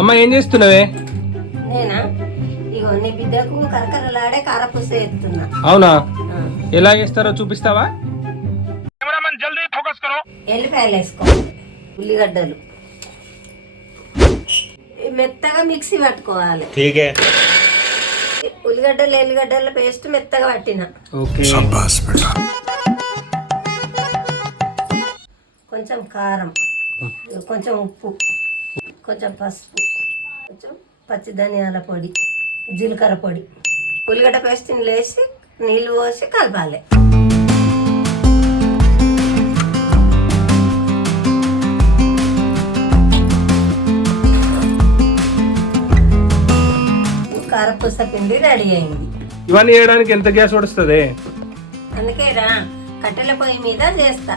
అమ్మ ఏం చేస్తున్నావే? నేనా ఇగో నీ బిడ్డకు కరకరలాడే కారపూస ఎత్తున్నా. అవునా, ఎలా చేస్తారో చూపిస్తావా? ఎల్లిపాయలు వేసుకోవాలి, ఉల్లిగడ్డలు మెత్తగా మిక్సీ పట్టుకోవాలి. ఎల్లిగడ్డల పేస్ట్ మెత్తగా పట్టిన. కొంచెం కారం, కొంచెం ఉప్పు, కొంచెం పసుపు, కొంచెం పచ్చి ధనియాల పొడి, జీలకర్ర పొడి, ఉల్లిగడ్డ పేస్ట్ వేసి నీళ్ళు పోసి కలపాలి. కారపూస పిండి రెడీ అయింది. ఇవన్నీ చేయడానికి ఎంత గ్యాస్ పడుతుంది? అందుకే కట్టెల పొయ్యి మీద చేస్తా.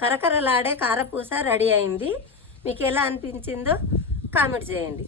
కరకరలాడే కారపూస రెడీ అయింది. మీకు ఎలా అనిపించిందో కామెంట్ చేయండి.